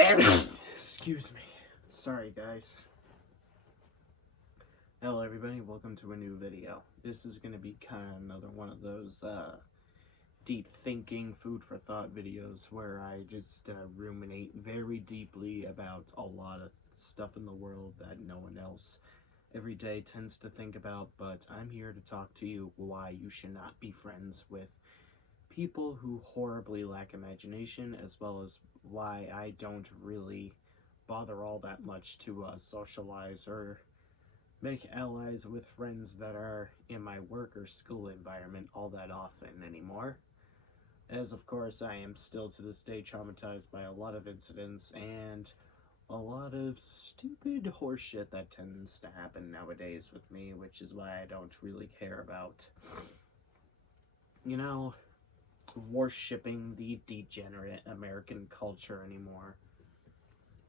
Excuse me. Sorry, guys. Hello, everybody. Welcome to a new video. This is going to be kind of another one of those deep thinking, food for thought videos where I just ruminate very deeply about a lot of stuff in the world that no one else every day tends to think about, but I'm here to talk to you why you should not be friends with people who horribly lack imagination, as well as why I don't really bother all that much to socialize or make allies with friends that are in my work or school environment all that often anymore. As of course I am still to this day traumatized by a lot of incidents and a lot of stupid horseshit that tends to happen nowadays with me, which is why I don't really care about, worshipping the degenerate American culture anymore.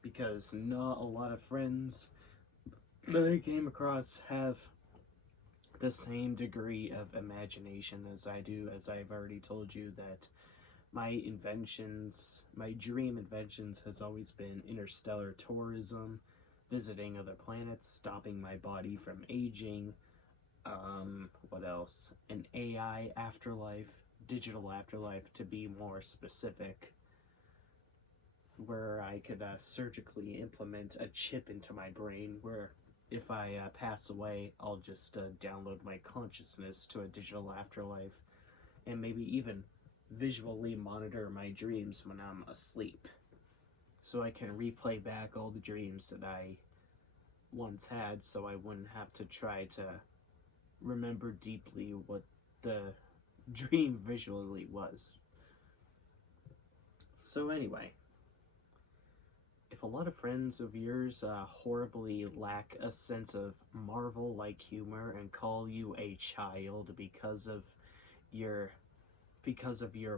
Because not a lot of friends that I came across have the same degree of imagination as I do, as I've already told you that my dream inventions has always been interstellar tourism, visiting other planets, stopping my body from aging, what else? An AI afterlife, digital afterlife to be more specific, where I could surgically implement a chip into my brain where if I pass away, I'll just download my consciousness to a digital afterlife and maybe even visually monitor my dreams when I'm asleep, so I can replay back all the dreams that I once had, so I wouldn't have to try to remember deeply what the dream visually was. So anyway, if a lot of friends of yours horribly lack a sense of Marvel-like humor and call you a child because of your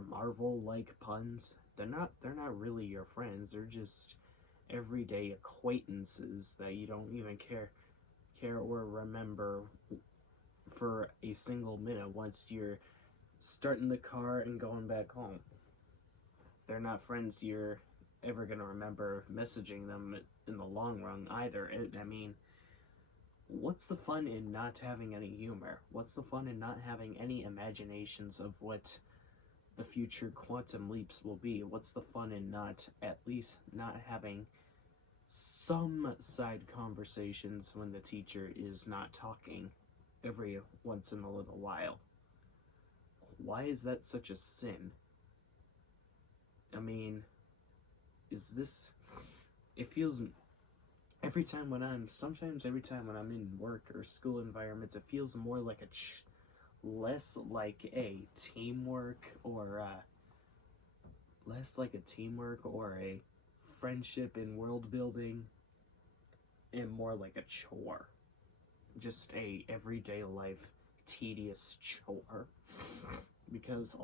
Marvel-like puns, they're not really your friends. They're just everyday acquaintances that you don't even care or remember for a single minute once you're starting the car and going back home. They're not friends you're ever gonna remember messaging them in the long run either. I mean, what's the fun in not having any humor? What's the fun in not having any imaginations of what the future quantum leaps will be? What's the fun in not having some side conversations when the teacher is not talking every once in a little while? Why is that such a sin? I mean, it feels sometimes every time when I'm in work or school environments, it feels more like less like a teamwork or a friendship in world building, and more like a chore, just a everyday life tedious chore, because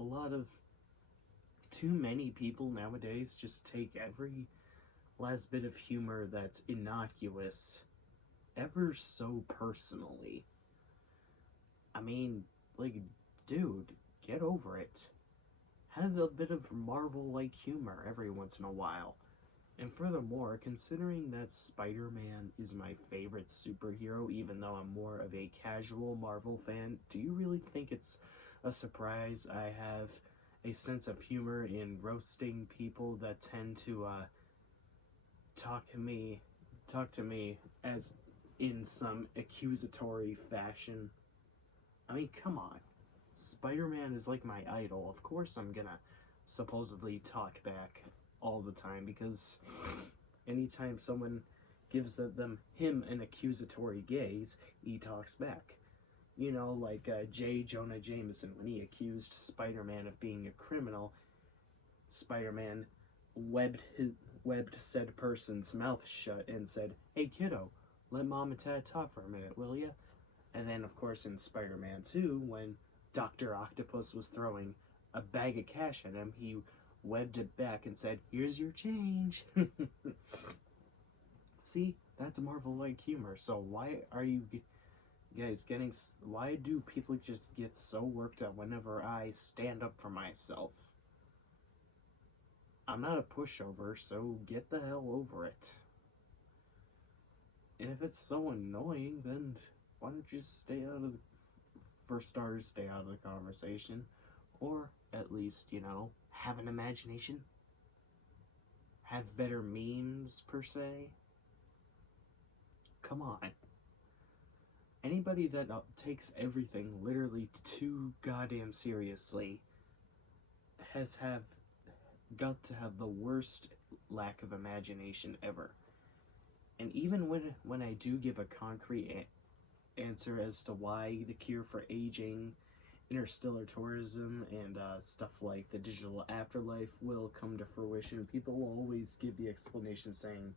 too many people nowadays just take every last bit of humor that's innocuous ever so personally. I mean, like, dude, get over it. Have a bit of Marvel-like humor every once in a while. And furthermore, considering that Spider-Man is my favorite superhero, even though I'm more of a casual Marvel fan, do you really think it's a surprise I have a sense of humor in roasting people that tend to talk to me as in some accusatory fashion? I mean, come on. Spider-Man is like my idol. Of course I'm gonna supposedly talk back all the time, because anytime someone gives him an accusatory gaze, he talks back. You know, like J. Jonah Jameson, when he accused Spider-Man of being a criminal, Spider-Man webbed said person's mouth shut and said, "Hey kiddo, let mom and dad talk for a minute, will ya?" And then, of course, in Spider-Man 2, when Dr. Octopus was throwing a bag of cash at him, he webbed it back and said, "Here's your change." See, that's Marvel-like humor. So why are you guys why do people just get so worked up whenever I stand up for myself? I'm not a pushover, so get the hell over it. And if it's so annoying, then why don't you just stay out of the, for starters, stay out of the conversation, or at least, have an imagination, have better memes per se. Come on. Anybody that takes everything literally too goddamn seriously got to have the worst lack of imagination ever. And even when I do give a concrete answer as to why the cure for aging, interstellar tourism, and stuff like the digital afterlife will come to fruition, people will always give the explanation saying,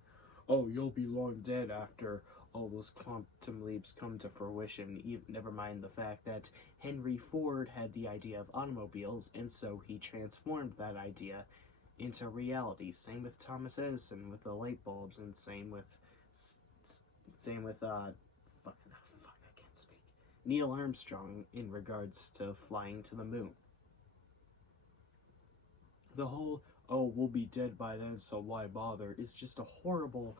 oh, you'll be long dead after all those quantum leaps come to fruition. Never mind the fact that Henry Ford had the idea of automobiles, and so he transformed that idea into reality. Same with Thomas Edison with the light bulbs, and same with I can't speak. Neil Armstrong in regards to flying to the moon. The whole, oh, we'll be dead by then, so why bother, is just a horrible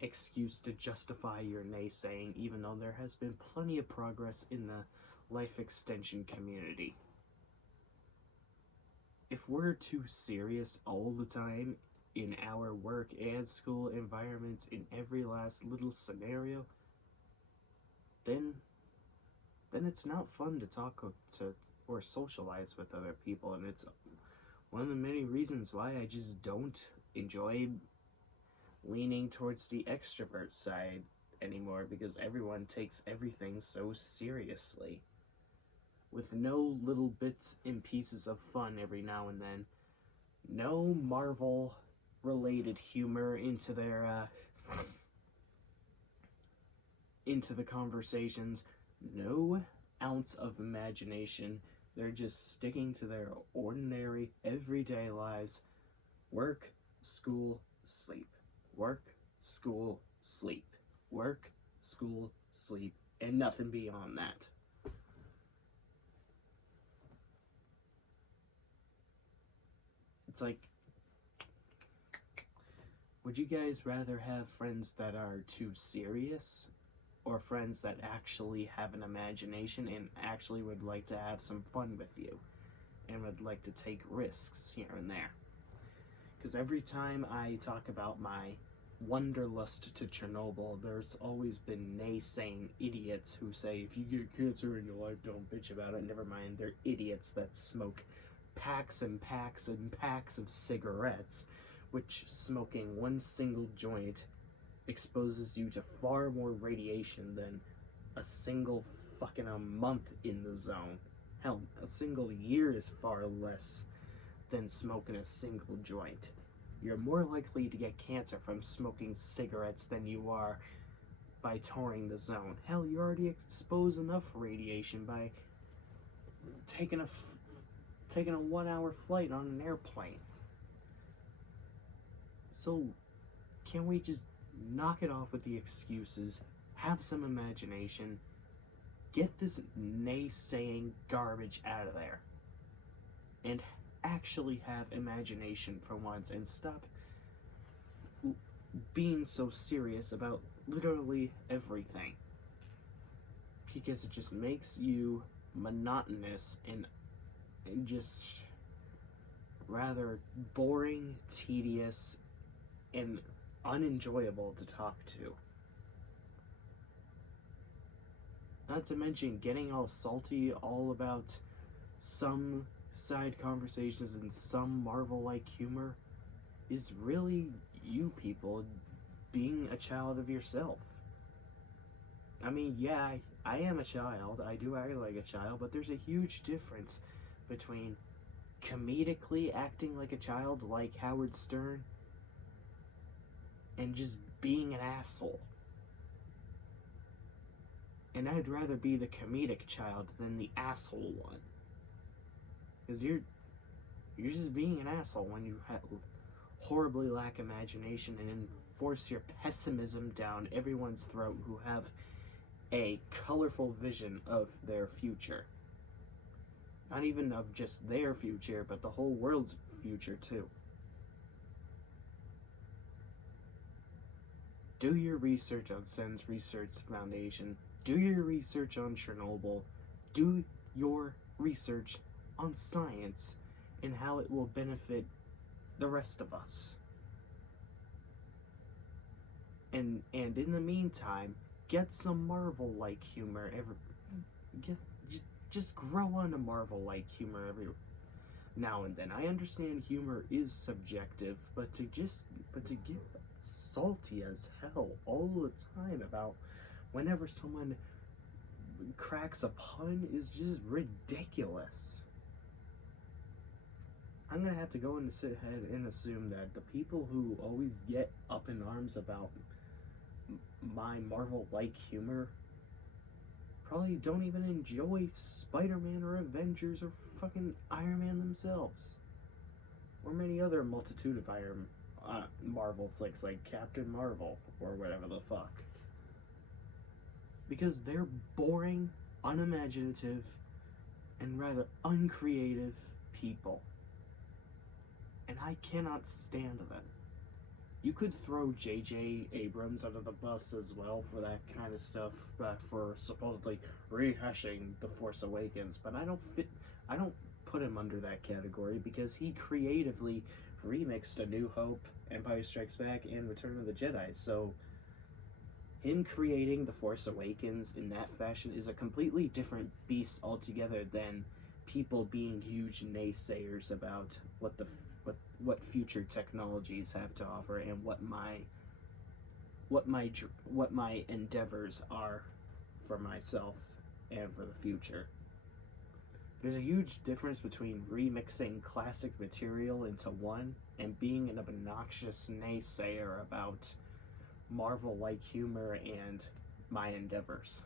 excuse to justify your naysaying, even though there has been plenty of progress in the life extension community. If we're too serious all the time in our work and school environments, in every last little scenario, then it's not fun to talk to or socialize with other people, and it's one of the many reasons why I just don't enjoy leaning towards the extrovert side anymore, because everyone takes everything so seriously, with no little bits and pieces of fun every now and then, no Marvel related humor into their into the conversations, no ounce of imagination. They're just sticking to their ordinary everyday lives. Work, school, sleep. Work, school, sleep. Work, school, sleep, and nothing beyond that. It's like, would you guys rather have friends that are too serious, or friends that actually have an imagination and actually would like to have some fun with you and would like to take risks here and there? Because every time I talk about my wanderlust to Chernobyl, there's always been naysaying idiots who say, if you get cancer in your life, don't bitch about it. Never mind, they're idiots that smoke packs and packs and packs of cigarettes, which smoking one single joint exposes you to far more radiation than a single fucking a month in the zone. Hell, a single year is far less than smoking a single joint. You're more likely to get cancer from smoking cigarettes than you are by touring the zone. Hell, you already expose enough radiation by taking a 1-hour flight on an airplane. So, can we just knock it off with the excuses, have some imagination, get this naysaying garbage out of there, and actually have imagination for once, and stop being so serious about literally everything, because it just makes you monotonous and just rather boring, tedious, and unenjoyable to talk to. Not to mention getting all salty all about some side conversations and some Marvel-like humor is really you people being a child of yourself. I mean, yeah, I am a child. I do act like a child, but there's a huge difference between comedically acting like a child, like Howard Stern, and just being an asshole. And I'd rather be the comedic child than the asshole one. Because you're just being an asshole when you horribly lack imagination and enforce your pessimism down everyone's throat who have a colorful vision of their future. Not even of just their future, but the whole world's future too. Do your research on SENS Research Foundation. Do your research on Chernobyl. Do your research on science and how it will benefit the rest of us. And in the meantime, get some Marvel-like humor. Just grow on a Marvel-like humor every now and then. I understand humor is subjective, but to get salty as hell all the time about whenever someone cracks a pun is just ridiculous. I'm gonna have to go and sit ahead and assume that the people who always get up in arms about my Marvel-like humor probably don't even enjoy Spider-Man or Avengers or fucking Iron Man themselves. Or many other multitude of Marvel flicks like Captain Marvel or whatever the fuck. Because they're boring, unimaginative, and rather uncreative people. And I cannot stand them. You could throw J.J. Abrams under the bus as well for that kind of stuff, for supposedly rehashing The Force Awakens, but I don't put him under that category because he creatively remixed A New Hope, Empire Strikes Back, and Return of the Jedi, so him creating The Force Awakens in that fashion is a completely different beast altogether than people being huge naysayers about what future technologies have to offer and what my endeavors are for myself and for the future. There's a huge difference between remixing classic material into one and being an obnoxious naysayer about Marvel-like humor and my endeavors.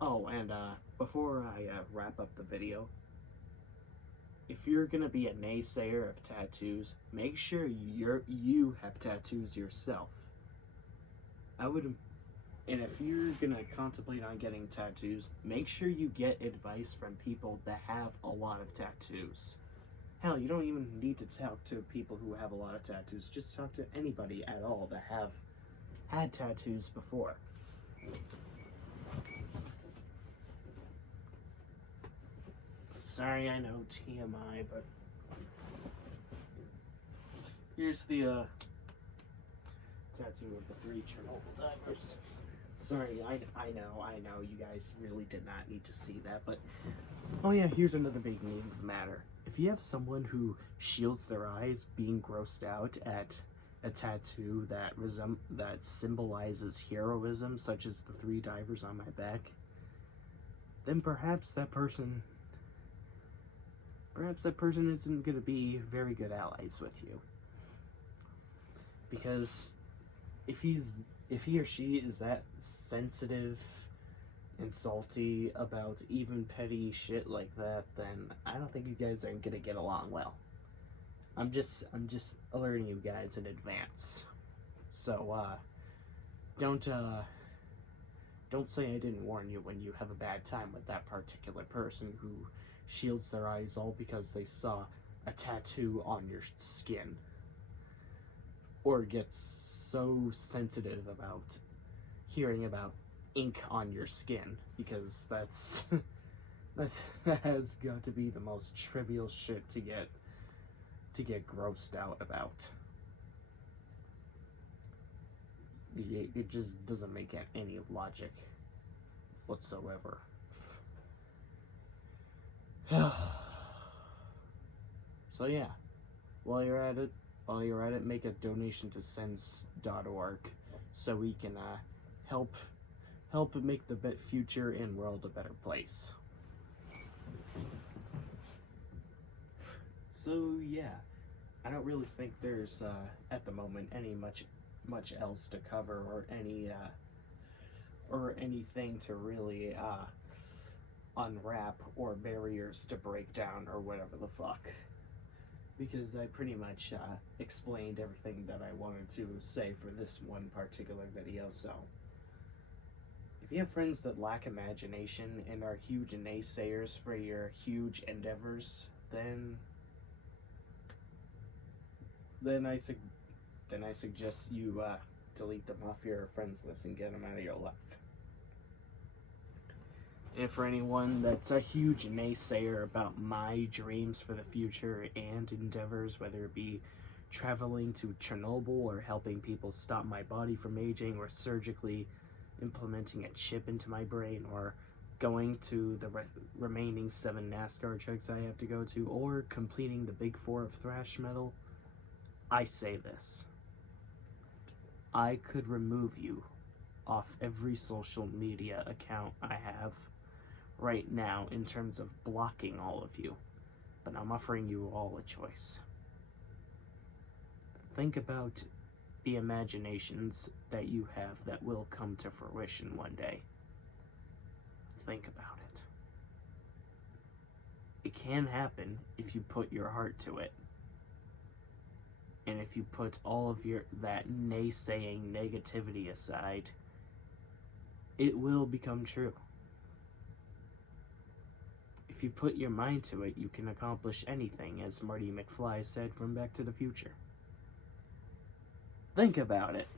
Oh, and before I wrap up the video, if you're gonna be a naysayer of tattoos, make sure you have tattoos yourself. And if you're gonna contemplate on getting tattoos, make sure you get advice from people that have a lot of tattoos. Hell, you don't even need to talk to people who have a lot of tattoos. Just talk to anybody at all that have had tattoos before. Sorry, I know, TMI, but here's the tattoo of the 3 Chernobyl divers. Sorry, I know, you guys really did not need to see that, but oh yeah, here's another big name of the matter. If you have someone who shields their eyes being grossed out at a tattoo that symbolizes heroism, such as the 3 divers on my back, then perhaps that person isn't going to be very good allies with you. Because if he or she is that sensitive and salty about even petty shit like that, then I don't think you guys are going to get along well. I'm just alerting you guys in advance. So don't say I didn't warn you when you have a bad time with that particular person who shields their eyes all because they saw a tattoo on your skin, or gets so sensitive about hearing about ink on your skin, because that has got to be the most trivial shit to get grossed out about. It just doesn't make any logic whatsoever. So yeah, while you're at it, make a donation to sens.org so we can help make the future and world a better place. So yeah, I don't really think there's at the moment any much else to cover, or anything to really unwrap, or barriers to break down, or whatever the fuck, because I pretty much explained everything that I wanted to say for this one particular video. So if you have friends that lack imagination and are huge naysayers for your huge endeavors, then then I suggest you delete them off your friends list and get them out of your life. And for anyone that's a huge naysayer about my dreams for the future and endeavors, whether it be traveling to Chernobyl or helping people stop my body from aging or surgically implementing a chip into my brain or going to the remaining 7 NASCAR tracks I have to go to or completing the Big 4 of thrash metal, I say this. I could remove you off every social media account I have right now in terms of blocking all of you, but I'm offering you all a choice. Think about the imaginations that you have that will come to fruition one day. Think about it. It can happen if you put your heart to it. And if you put all of that naysaying negativity aside, it will become true. If you put your mind to it, you can accomplish anything, as Marty McFly said from Back to the Future. Think about it.